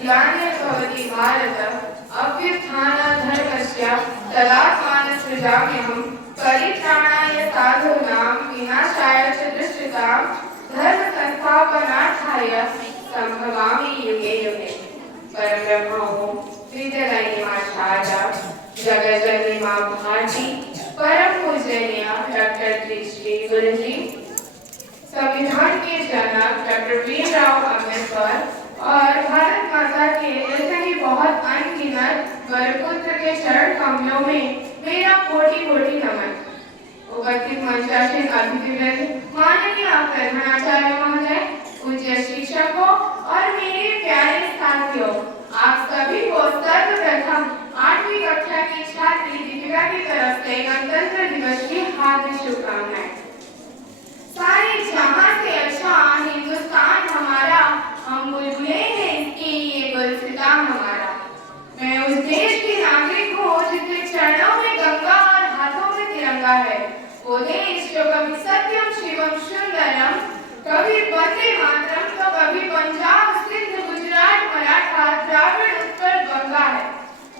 ग्लानिर्भवति भारत अभ्युत्थानधर्मस्य तदात्मानसृजाम्यहं परित्राणाय साधूनां विनाशाय च दुष्कृतां धर्मसंस्थापनार्थाय सम्भवामि युगे युगे। परब्रह्म ओम विद्यालयी माँ शारदा, जगज्जननी माँ भारती, परम पूजनीय डॉक्टर श्री गुरु जी, संविधान के जनक डॉक्टर भीमराव अम्बेडकर और भारत माता के ऐसे ही बहुत अनगिनत वरपुत्र के चरण कमलों में मेरा कोटि कोटि नमन। उपस्थित मंचासीन अतिथिवृंद, माननीय प्रधानाचार्य महोदय, पूज्य शिक्षकों और मेरे प्यारे साथियों, आप सभी को सर्वप्रथम 8वीं कक्षा की छात्री दीपिका की तरफ से गणतंत्र दिवस की हार्दिक शुभकामनाएं। सारे जहां से अच्छा हिंदुस्तान हमारा, हम बुलबुले हैं इसके ये गुलसितान हमारा। मैं उस देश की नागरिक हूँ जिसके चरणों में गंगा और हाथों में तिरंगा है। वो देश जो कभी सत्यम शिवम सुंदरम, कभी वंदे मातरम, तो कभी पंजाब सिंध गुजरात मराठा द्राविड़ उत्तर गंगा है।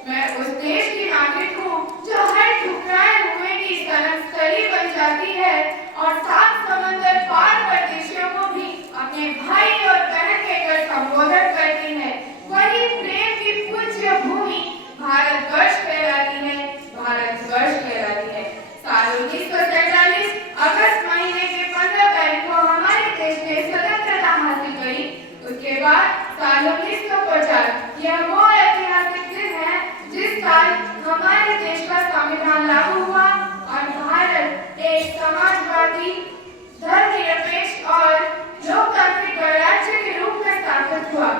मैं उस देश की नागरिक हूँ जो हर ठुकराए हुए की सनमस्थली बन जाती है और 7 समंदर पार परदेशियों को भी अपने भाई और बहन कहकर संबोधन करती है। वही प्रेम की पूज्य भूमि भारतवर्ष कहलाती है, भारतवर्ष कहलाती है। साल 1947 अगस्त महीने के 15 तारीख को हमारे देश ने स्वतंत्रता हासिल करी। उसके बाद साल 1950 यह वो ऐतिहासिक दिन है जिस साल हमारे देश का संविधान लागू हुआ और भारत एक समाजवादी, धर्मनिरपेक्ष और लोकतांत्रिक गणराज्य के रूप में स्थापित हुआ।